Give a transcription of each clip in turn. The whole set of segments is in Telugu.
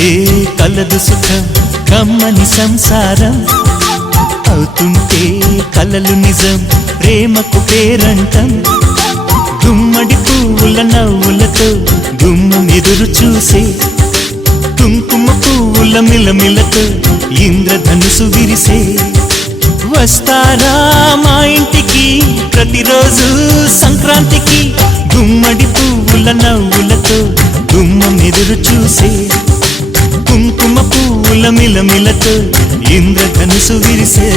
ఉంటే కలదు సుఖం కమ్మని సంసారం అవుతుంటే కలలు నిజం ప్రేమకు పేరంటం గుమ్మడి పువ్వుల నవ్వులతో గుమ్మం ఎదురు చూసే కుంకుమ పువ్వుల మిలమిలతో ఇంద్రధనుసు విరిసే వస్తారా మా ఇంటికి ప్రతిరోజు సంక్రాంతికి గుమ్మడి పువ్వుల నవ్వులతో గుమ్మం ఎదురు చూసే కుంకుమ పువ్వుల మిలమిలతో ఇంద్రధనుసు విరిసే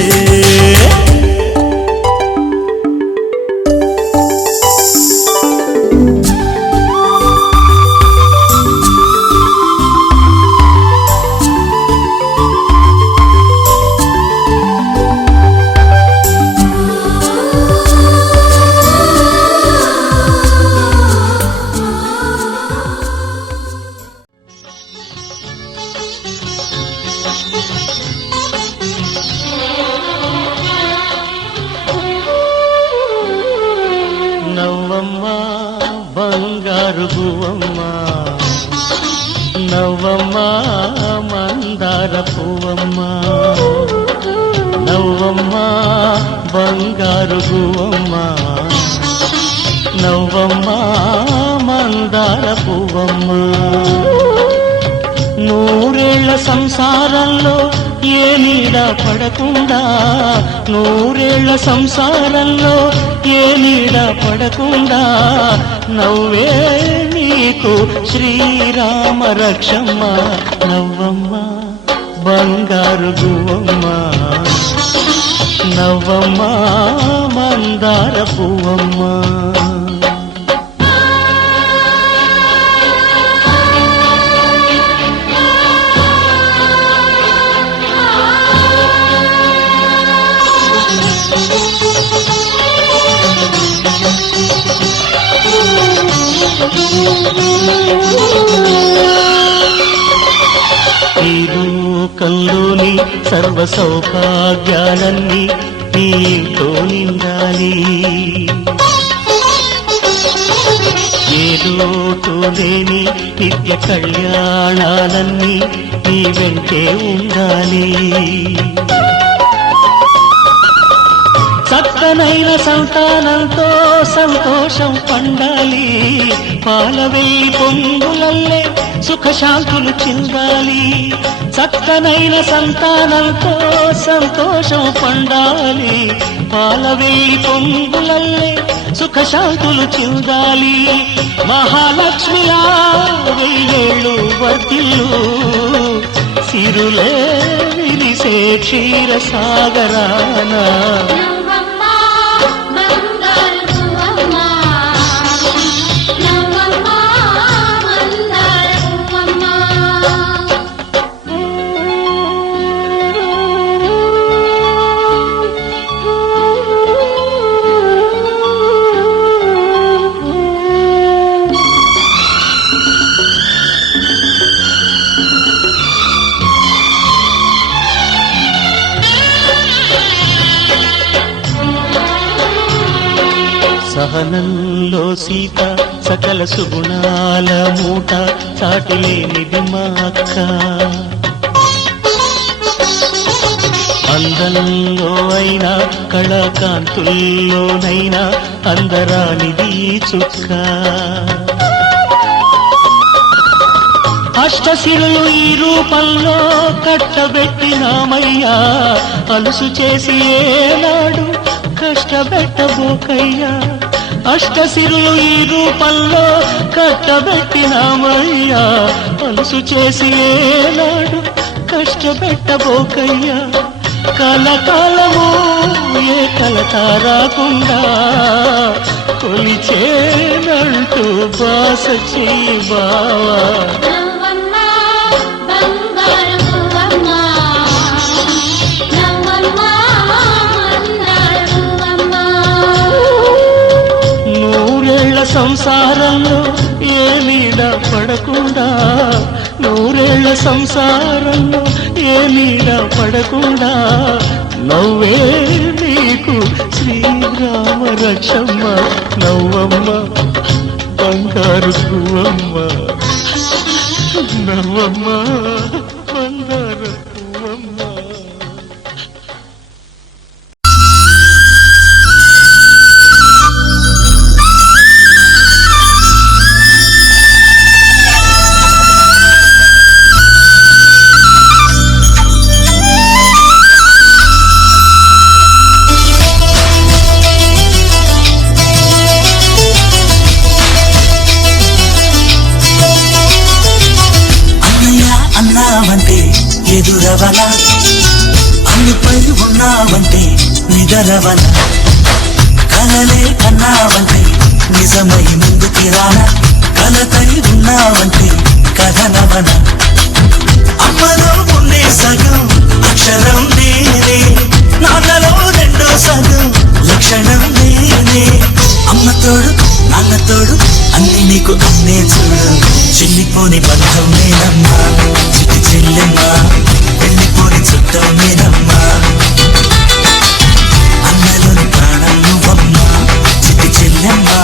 నవ్వమ్మా బంగారు గువ్వమ్మా నవ్వమ్మా మందార పువ్వమ్మా నవ్వమ్మా బంగారు గువ్వమ్మా నవ్వమ్మా మందార పువ్వమ్మా నూరేళ్ల సంసారంలో ఏ నీడ పడకుండా నూరేళ్ల సంసారంలో ఏ నీడ పడకుండా నవ్వే నీకు శ్రీరామ రక్షమ్మ నవ్వమ్మ బంగారు గువ్వమ్మ నవ్వమ్మ మందార పువ్వమ్మ ఈ లోకంలోని సర్వ సౌభాగ్యాలన్నీ నీతో నిండాలి ఏ లోటు లేని నిత్య కళ్యాణాలన్నీ నీ వెంటే ఉండాలి చక్కనైన సంతానంతో సంతోషం పండాలి పాలవెల్లి పొంగులల్లే సుఖశాంతులు చిందాలి చక్కనైన సంతానంతో సంతోషం పండాలి పాలవెల్లి పొంగులల్లే సుఖశాంతులు చిందాలి మహాలక్ష్మిలా వెయ్యేళ్ళు వర్ధిల్లు సిరులే విరిసే క్షీరసాగరాన సహనంలో సీత సకల సుగుణాల మూట చాటిలేనిది మా అక్క అందంలో అయినా కళాకాంతుల్లోనైనా అందరానిది చుక్క అష్టశిరులు ఈ రూపంలో కట్టబెట్టినామయ్యా అలుసు చేసి ఏనాడు కష్టపెట్టబోకయ్యా అష్టశిరులు ఈ రూపంలో కట్టబెట్టినామయ్యా అలుసు చేసి ఏనాడు కష్టపెట్టబోకయ్యా కలకాలము ఏ కలత రాకుండా కొలిచేనంటూ బాస చెయ్యి బావా సంసారంలో ఏ నీడ పడకుండా నూరేళ్ల సంసారంలో ఏ నీడ పడకుండా నవ్వే నీకు శ్రీరామ రక్షమ్మ నవ్వమ్మ బంగారు గువ్వమ్మ నవ్వమ్మా మందార పువ్వమ్మా. ఎదురవన అన్నిపై ఉన్నావంటే నిదరవన కలలే కన్నావంటే నిజమై ముందుకి రానా కలతై ఉన్నావంటే కథనవన అమ్మలో ఉండే సగం అక్షరం నేనే నాన్నలో రెండో సగం లక్షణం నేనే అమ్మతోడు నాన్నతోడు అన్ని నీకు అన్నే చూడు చెల్లిపోని బంధం నేనమ్మా చిట్టి చెల్లెమ్మా వెళ్ళిపోని చుట్టం నేనమ్మా అన్నలోని ప్రాణం నువ్వమ్మా చిట్టి చెల్లెమ్మా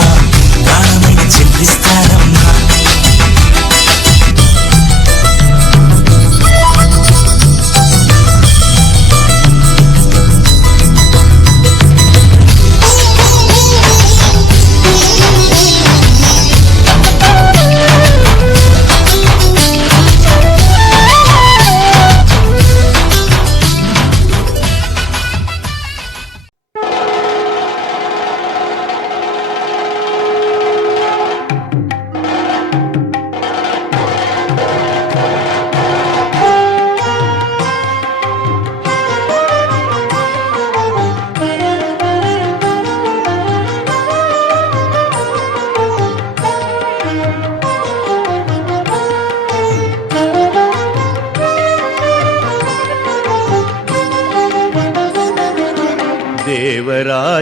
ప్రాణమైన చెల్లిస్తానమ్మా.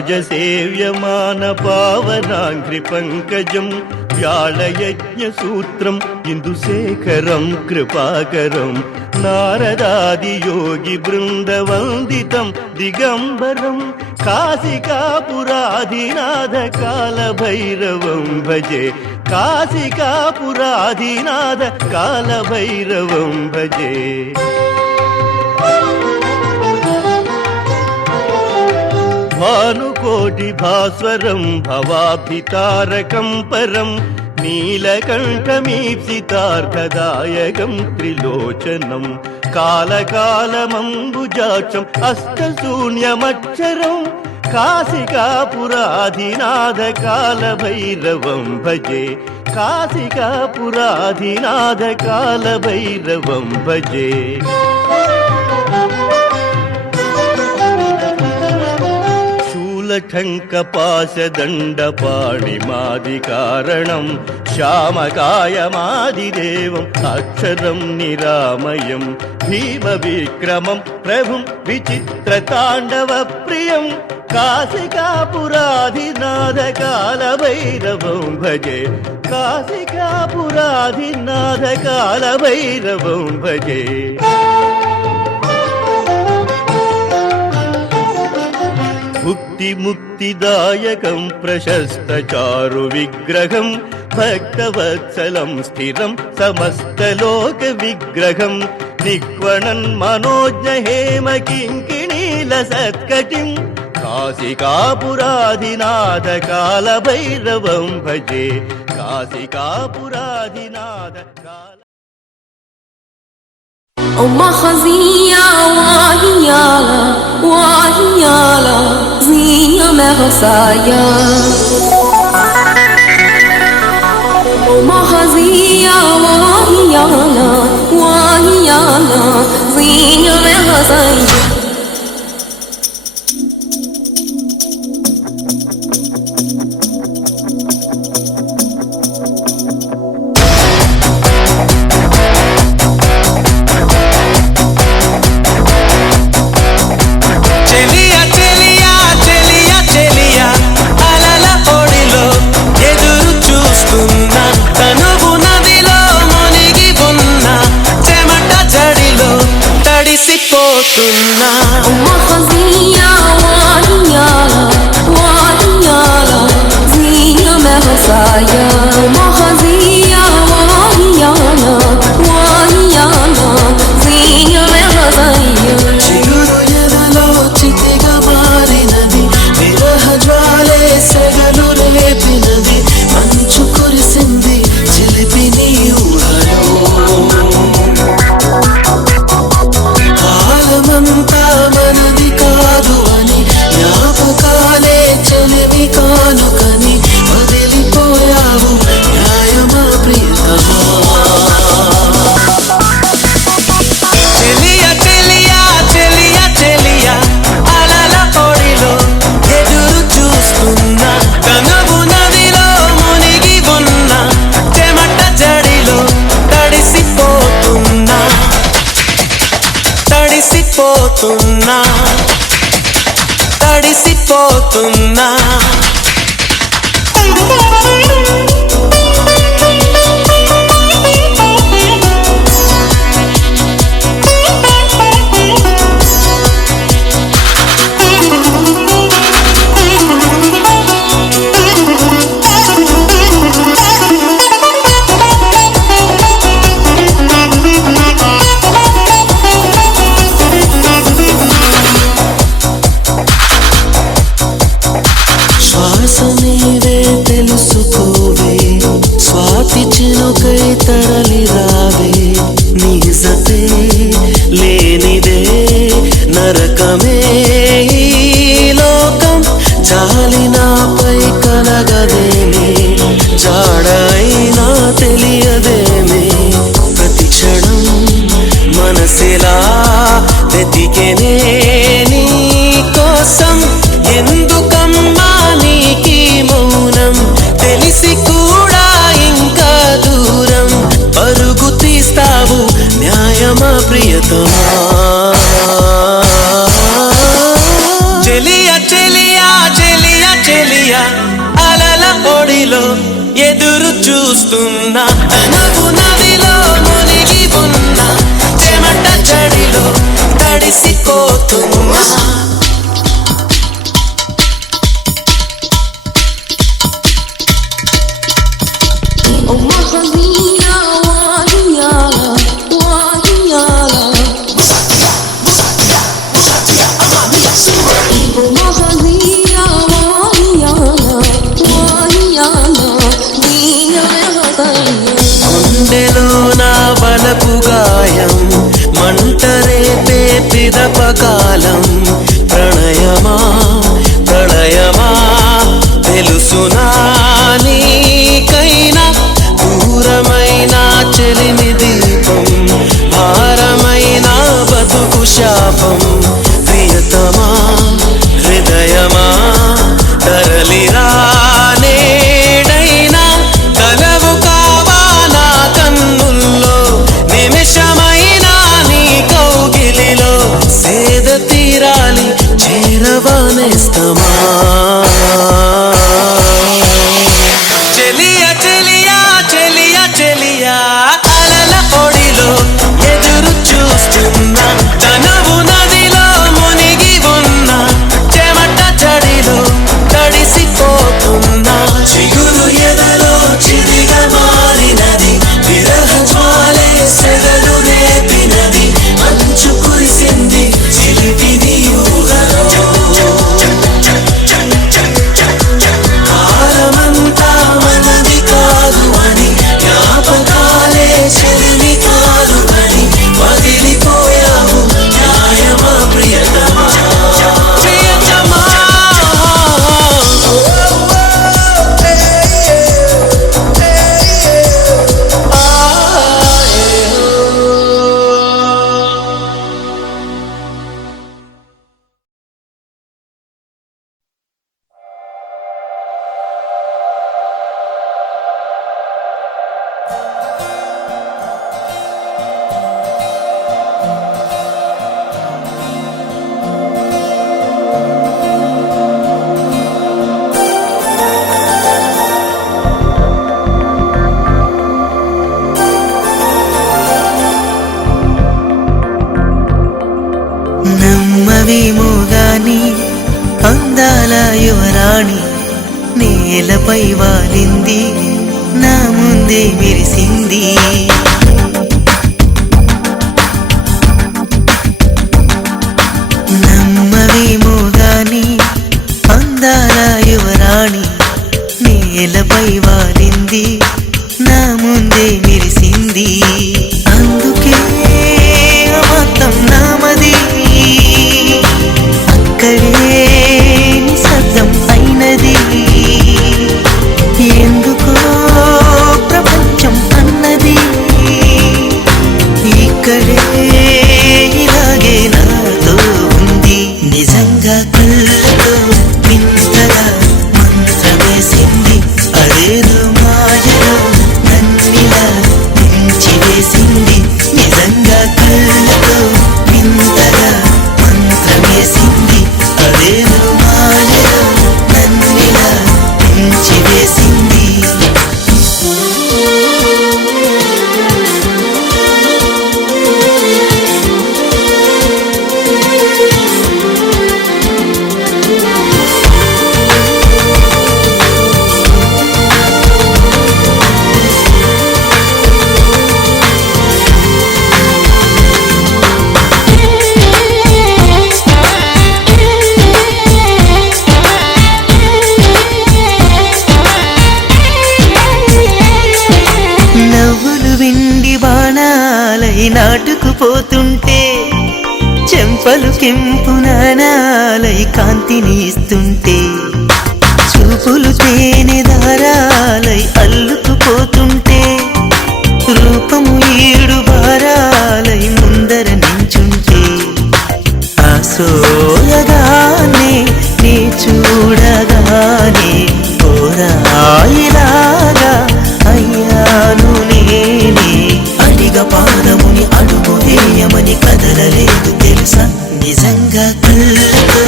దేవరాజసేవ్యమాన పావనాంఘ్రి పంకజం వ్యాళయజ్ఞసూత్రం ఇందుశేఖరం కృపాకరం నారదాదియోగి బృందవందితం దిగంబరం కాశికాపురాధినాథ కాలభైరవం భజే కాశికాపురాధినాథ కాలభైరవం భజే. భానుకోటి భాస్వరం భవాభితారకం పరం నీలకంఠమీప్సితార్థదాయకం త్రిలోచనం కాలకాలమంబుజాక్షం అష్టశూన్యమక్షరం కాశికాపురాధినాథ కాలభైరవం భజే కాశికాపురాధినాథ కాలభైరవం భజే. శూలఠంకపాశదండపాణిమాదికారణం శ్యామకాయమాదిదేవం అక్షరం నిరామయం భీమవిక్రమం ప్రభుం విచిత్రతాండవ ప్రియం కాశికాపురాధినాథ కాలభైరవం భజే కాశికాపురాధినాథ కాలభైరవం భజే. భుక్తి ముక్తిదాయకం ప్రశస్త చారు విగ్రహం భక్తవత్సలం స్థిరం సమస్తలోక విగ్రహం నిక్వణన్ మనోజ్ఞ హేమ కింకిణీల సత్కటిం కాశికాపురాధినాథ కాలభైరవం భజే కాశికాపురాధినాథ కాల. أما خزية وهيالا وهيالا زينة مغصايا أما خزية وهيالا وهيالا زينة مغصايا. తడిసిపోతున్నా మురిసిపోతున్నా నీవే తెలుసుకోవే స్వాతి చినుకై తరలి రావే నిజతే లేనిదే నరకమే ఈ లోకం జాలినాపై కలగదేమే జాడైనా తెలియదేమే ప్రతి క్షణం మనసిలా వెతికెనే నీ కోసం ఎందుకమ్మా నీకీ మౌనం తెలిసి కూడా ఇంకా దూరం పరుగు తీస్తావు న్యాయమా ప్రియతమా చెలియా చెలియా చెలియా చెలియా అలల పొడిలో ఎదురు చూస్తున్నా తనవు నదిలో మునిగి ఉన్నా చెమట చడిలో తడిసిపోతున్నా గుండెలో నా బలపు గాయం మంటరేపే పిదపకాలం ప్రణయమా ప్రళయమా తెలుసునా నీకైనా దూరమైన చెలిమి దీపం భారమైన బతుకు శాపం ప్రియతమా హృదయమా తరలిరా నేడైనా కలవు కావా నా కన్నుల్లో నిమిషమైనా నీ కౌగిలిలో సేద తీరాలి చేరవానేస్తమా చెలియా చెలియా చెలియా చెలియా అలల పొడిలో ఎదురు చూస్తున్నా తనవు నదిలో మునిగి ఉన్నా చెమట చడిలో తడిసిపోతున్నా చిగురు ఎదలో చిదిగా మారినది విరహ జ్వాలే సెగలు రేపినది మంచు కురిసింది చిలిపిది కాలమంతా మనది కాదు అని జ్ఞాపకాలే చెలిమి కాదు అని వదిలిపోయావు న్యాయమా ప్రియతమా ప్రియతమా నమ్మవేమో గాని అందాల యువరాణి నేలపై వాలింది నా ముందే మెరిసింది నమ్మవేమో గాని అందాల యువరాణి నేలపై వాలింది నా ముందే మెరిసింది అందుకే మొత్తం నామది అక్కడే నిశ్శబ్దం అయినది ఎందుకో ప్రపంచం అన్నది ఇక్కడే ఇలాగే నాతో ఉంది నిజంగా కళ్ళతో వింతగా మంత్రమేసింది అదేదో మాయలో నన్నిలా ముంచివేసింది నిజంగా కళ్ళతో నాటుకుపోతుంటే చెంపలు కెంపు నానాలై కాంతిని ఇస్తుంటే చూపులు తేనె దారాలై అల్లుకుపోతుంటే రూపము ఈడు బారాలై ముందర నించుంటే ఆ సోయగానే నీ చూడగానే ఓరాయిలాగా అయ్యాను నేనే అడిగ పాదముని అడుగు వేయమని కదలలేదు తెలుసా నిజంగా కళ్ళతో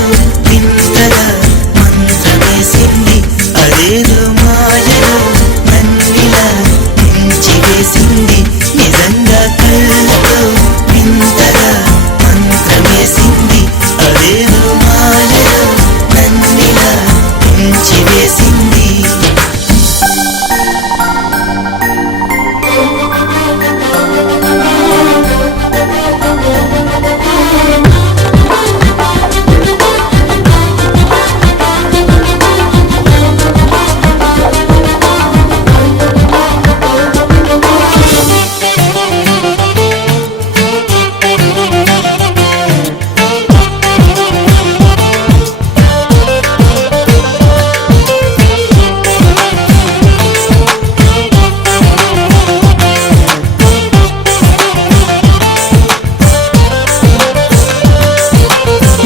వింతగా మంత్రమేసింది అదేదో మాయలో నన్నిలా ముంచివేసింది నిజంగా కళ్ళతో వింతగా మంత్రమేసింది అదేదో మాయలో నన్నిలా ముంచివేసింది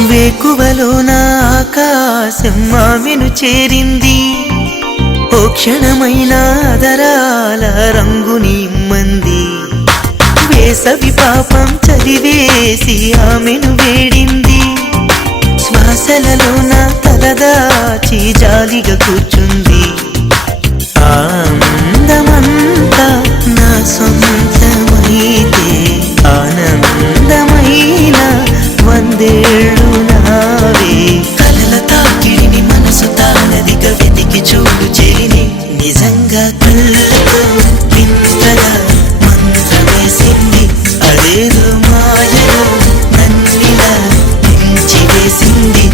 వేకువలో నా ఆకాశం ఆమెను చేరింది ఓ క్షణమైన ఆదరాల రంగుని ఇమ్మంది వేసవి పాపం చదివేసి ఆమెను వేడింది శ్వాసలలో నా తలదాచి జాలిగా కూర్చుంది ఆనందమంతా నా సొంతమైతే ఆనందమైన వందేళ్ళు నావే కలల తాకిడిని మనసు తానదిగా వెతికి చూడు చెలిని నిజంగా కళ్ళతో వింతగా మంత్రమేసింది అదేదో మాయలో నన్నిలా ముంచివేసింది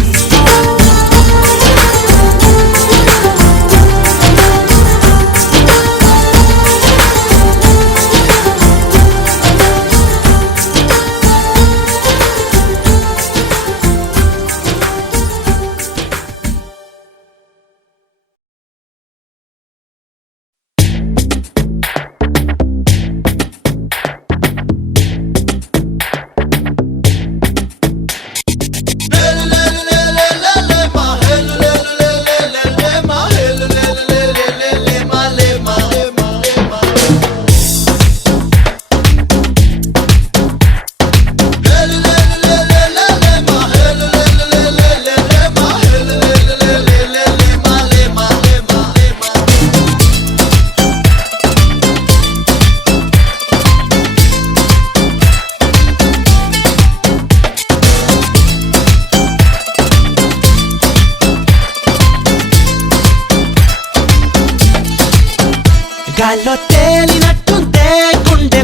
గాల్లో తేలినట్టుంటే గుండె